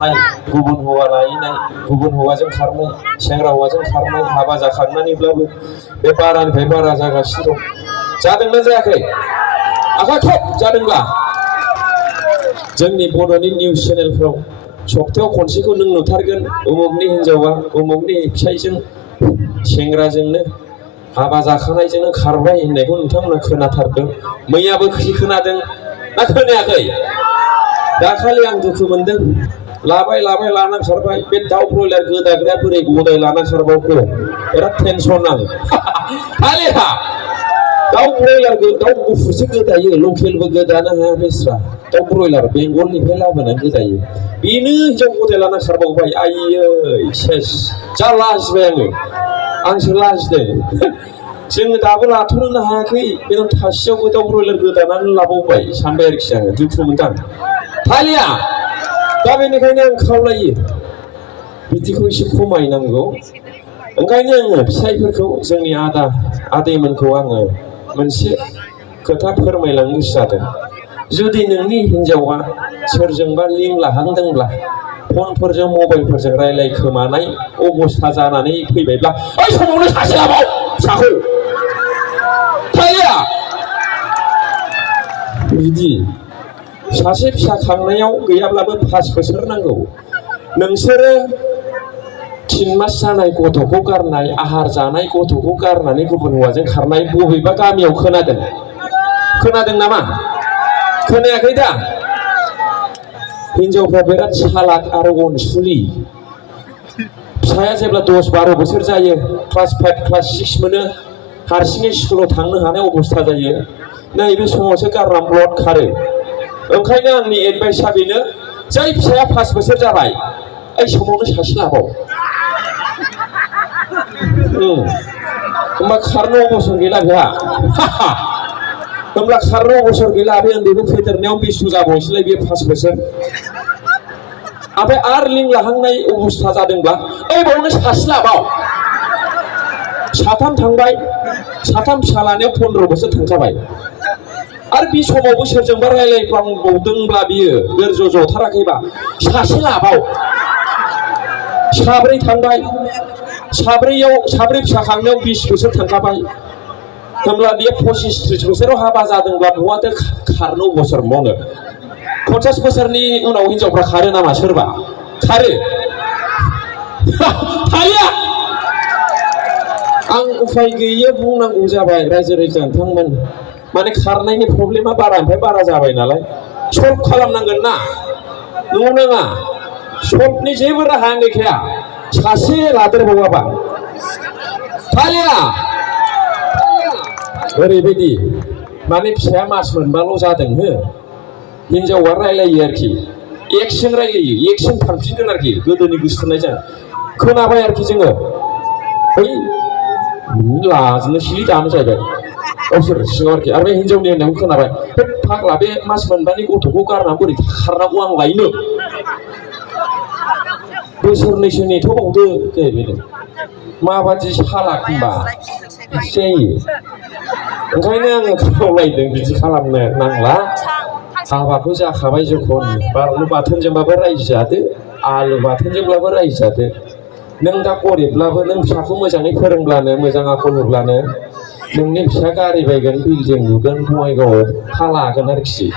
गुबुन हौवा लायनाय गुबुन हौवाजों खारनाय सेंग्रा हौवाजों खारनाय हाबा जाखांनानैब्लाबो बे बारानिफ्राय बारा जागासिनो दं। जादोंना जायाखै? आखाइ खब जादोंब्ला जोंनि बर'नि निउस चेनेलफ्राव सप्तायाव खनसेखौ नों नुथारगोन उमुगनि हिन्जावा उमुगनि फिसाइजों सेंग्राजोंनो हाबा जाखानायजोंनो खारबाय होननायखौ नोंथांमोना खोनाथारदों। मैयाबो खोनादों ना खोनायाखै? दाखालि आं दुखु मोनदों। लाबाय लाना खारबाय बे दाउ ब्रयलार गोदाग्राया बोरै गदाय लाना खारबावखो बिराद टेनसन आं। हालिया दाउ ब्रयलार दाउ गुफुरसो गोदायो लकेलबो गोदानो हाया बेस्रा दाउ ब्रयलार बेंगलनिफ्राय लाबोनानै गोदायो बेनो हिनजाव गदाय लाना खारबावबाय। आइयै सेस जा लाजिबाय आंसो लाजिदों। जोङो दाबो लाथ'नो हायाखै बेनाव थासेयावबो दाउ ब्रयलार गोदानानै लाबावबाय सानबाय आरोखि आङो दुखु मोनदां। हालिया दा बेनिखायनो आं खावलायो बिदिखौ एसे खमायनांगौ। ओंखायनो आङो फिसाइफोरखौ जोंनि आदैमोनखौ आङो मोनसे खोथा फोरमायलांनो गोसो जादों। जुदि नोंनि हिन्जावा सोरजोंबा लिं लाहांदोंब्ला फनफोरजों मबाइलफोरजों रायलायखोमानाय अबस्था जानानै फैबायब्ला बै समावनो सासे लाबाव फिसाखौ बिदि सासे फिसा खांनायाव गैयाब्लाबो 5 बोसोर नांगौ। नोंसोरो 3 मास जानाय गथ'खौ गारनाय आहार जानाय गथ'खौ गारनानै गुबुन हौवाजों खारनाय बबेबा गामियाव खोनादों नामा? खोनायाखै दा? हिनजावफ्रा बिराद सालाक आरो अनसुलि। फिसाया जेब्ला 10-12 बोसोर जायो क्लास 5 क्लास 6 मोनो हारसिङै स्कुलाव थांनो हानाय अबस्था जायो नैबे समावसो गारना ब्लड खारो। ओंखायनो आंनि एडभाइसआ बेनो जाय फिसाया 5 बोसोर जाबाय ओइ समावनो सासे लाबाव होमबा खारनो अबसर गैला बेहा। होमब्ला खारनो अबसर गैला बे उन्दैखौ फेदेरनायाव बेस्थ' जाबावनोसैलाय बे 5 बोसोर। ओमफ्राय आरो लिं लाहांनाय अबस्था जादोंब्ला ओइ बावनो सासे लाबाव। 3 थांबाय 3 फिसा लानायाव 15 बोसोर थांखाबाय आरो बे समावबो सोरजोंबा रायलायफ्लांबावदोंब्ला बियो गोरज' जथाराखैबा सासे लाबाव। 4 थांबाय 4 फिसा खांनायाव 20 बोसोर थांखाबाय। होमब्ला बियो 25-30 बोसोराव हाबा जादोंब्ला बहाथो खारनो अबसर मावनो? 50 बोसोरनि उनाव हिनजावफ्रा खारो नामा? सोरबा खारो? हाया। आं उफाय गैयै बुंनांगौ जाबाय रायजो राजा नोंथांमोन। माने खारनायनि प्रब्लेमा बारानिफ्राय बारा जाबाय नालाय सल्भ खालामनांगोन ना। नंगौ नङा? सल्भनि जेबो राहा गैखाया सासे लादेरबावाबा। हालिया ओरैबायदि माने फिसाया मास मोनबाल' जादों हो हिनजावा रायलायो आरोखि एक्सजों रायलायो एक्सजों थांफिनगोन आरोखि गोदोनि गोसोथोननायजों खोनाबाय आरोखि जोङो बै लाजोंनो सिलि दानो जाहैबाय गावसोर सिङाव आरोखि। आरो बे हिनजावनि होननायखौ खोनाबाय बे फाग्ला बे मास मोनबानि गथ'खौ गारनानै बोरै खारनांगौ आं लायनो बोसोरनैसो नेथ'बावदो जाहैबाय। माबादि सालाक होनबा जायो। ओंखायनो आङो खावलायदों बिदि खालामनो नांला। हाबाखौ जाखाबाय जखन बानलु बाथोनजोंबाबो रायजो जादो आलु बाथोनजोंब्लाबो रायजो जादो। नों दा गरिबब्लाबो नों फिसाखौ मोजाङै फोरोंब्लानो मोजां आखल होब्लानो नोंनि फिसा गारि बायगोन बिल्डिं लुगोन बङाइगावआव हा लागोन आरोखि।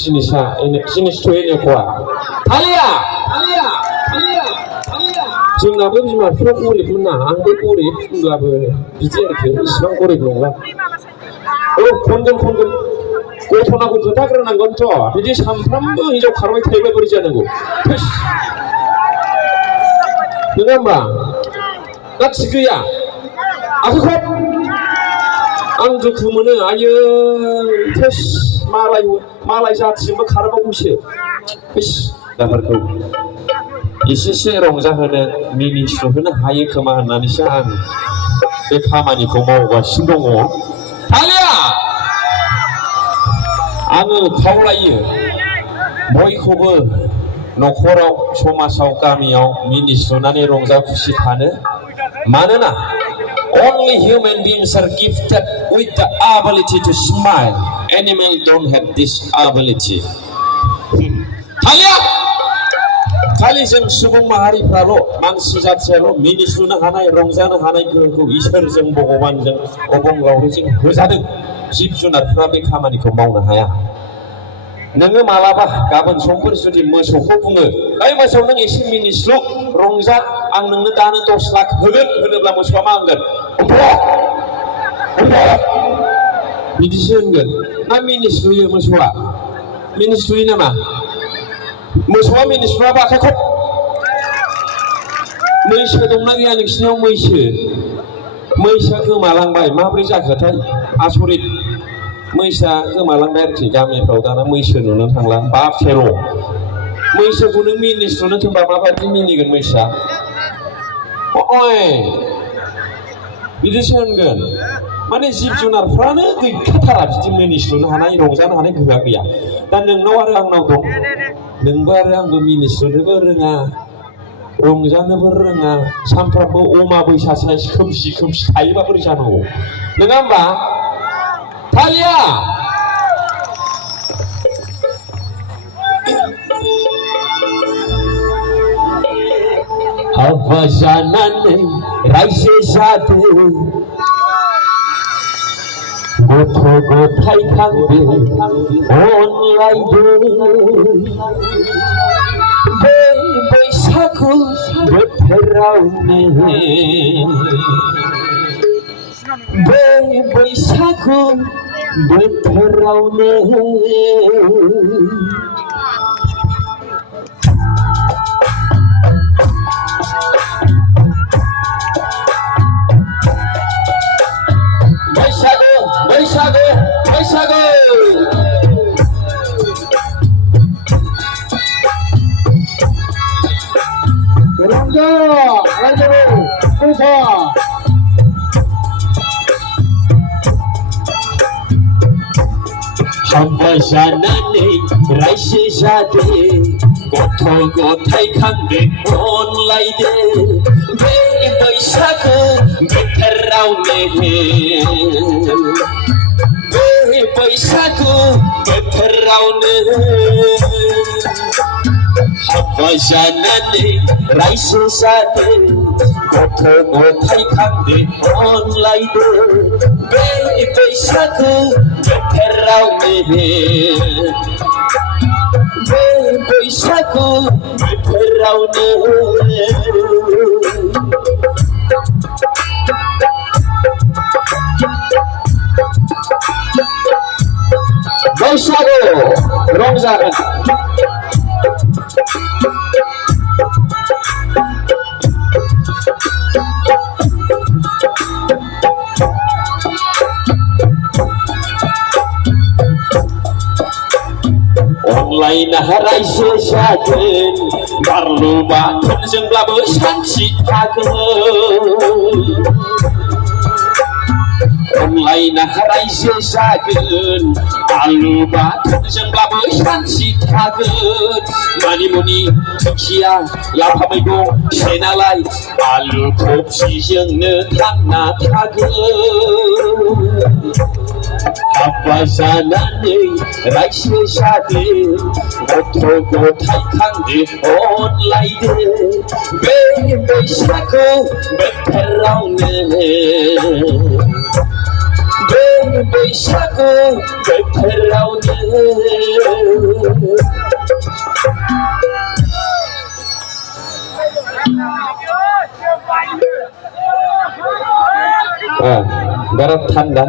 जिनिसथ' एनेखवा हालिया। जोंनाबो बिमा बिफाया गरिबमोन ना आंबो गरिब होनब्लाबो बिदि आरोखि इसिबां गरिब नंला। खनगोन गथ'नाखौ खोथाग्रोनांगोनथ' बिदि सानफ्रामबो हिनजाव खारबाय थायोब्ला बोरै जानांगौ नङा होमबा? ना थिग गैया? आखाइ खब। आं दुखु मोनो आयै मालाय जाथिजोंबो खारबावोसो दाफोरखौ एसेसो रंजाहोनो मिनिस्लुहोनो हायो खोमा होननानैसो आं बे खामानिखौ मावगासिनो दङ। हालिया आङो खावलायो बयखौबो न'खराव समाजाव गामियाव मिनिस्लुनानै रंजा खुसि थानो। मानोना only human beings are gifted with the ability to smile. Animals don't have this ability. हालिया खालि जों सुबुं माहारिफ्राल' मानसि जाथियाल' मिनिस्लुनो हानाय रंजानो हानाय गोहोखौ इसोरजों भगबानजों अबंलावरिजों होजादों। जिब जुनारफ्रा बे खामानिखौ मावनो हाया। नोङो मालाबा गाबोन समफोर जुदि मोसौखौ बुङो, ओइ मोसौ नों एसे मिनिस्लु रंजा, आं नोंनो दानो 10 लाख होगोन होनोब्ला मोसौआ मा होनगोन? बिदिसो होनगोन। ना मिनिस्लुयो मोसौआ? मिनिस्लुयो नामा? मोसौआ मिनिस्लुआबा आखाइखौ। मैसो दंना गैया नोंसिनियाव? मैसोआ गोमालांबाय। माब्रै जाखोथाय? आसरित। मैसोआ गोमालांबाय आरोखि गामिफ्राव दाना मैसो नुनो थांला। बाफेल'। मैसोखौ नों मिनिस्लुनो थोनबा माबायदि मिनिगोन मैसोआ? बिदिसो होनगोन। माने जिब जुनारफ्रानो गैखाथारा बिदि मिनिस्लुनो हानाय रंजानो हानाय गोहोआ गैया। दा नोंनाव आरो आंनाव दं। नोंबो आरो आंबो मिनिस्लुनोबो रोङा, रंजानोबो रोङा। सानफ्रामबो अमा बैसासे खोमसि थायोबा बोरै जानांगौ, नङा होमबा? थालिया हाबा जानानै रायजो जादों, गथ' गथाय खांदों अनलायदों। बे बैसागु बोथोरावनो, बे बैसागु बोथोरावनो बैसागु बैसागु रंजा हाबा जानानै रायजो जादों, गथ' गथाय खांदों अनलायदों। बे बैसागु बोथोरावनो, बे बैसागु बोथोरावनो हाबा जानानै रायजो जादों, गथ' गथाय खांदों अनलायदों। बे बैसागु बोथोरावनो, बे बैसागु बोथोरावनो बैसागु रंजागोन। अनलायना रायजो जागोन, बारलु बाथोनजोंब्लाबो सान्थि थागोन। अनलायना रायजो जागोन, आलु बाथोनजोंब्लाबो सान्थि थागोन। मानिमुनि थुखिया लाफा मैगं सेनालाय, आलु खफिजोंनो थांना थागोन। हाबा जानानै रायजो जादों, गथ' गथाय खांदों अनलायदों। बे बैसागु बोथोरावनो, बे बैसागु बोथोरावनो बिराद थान्दा।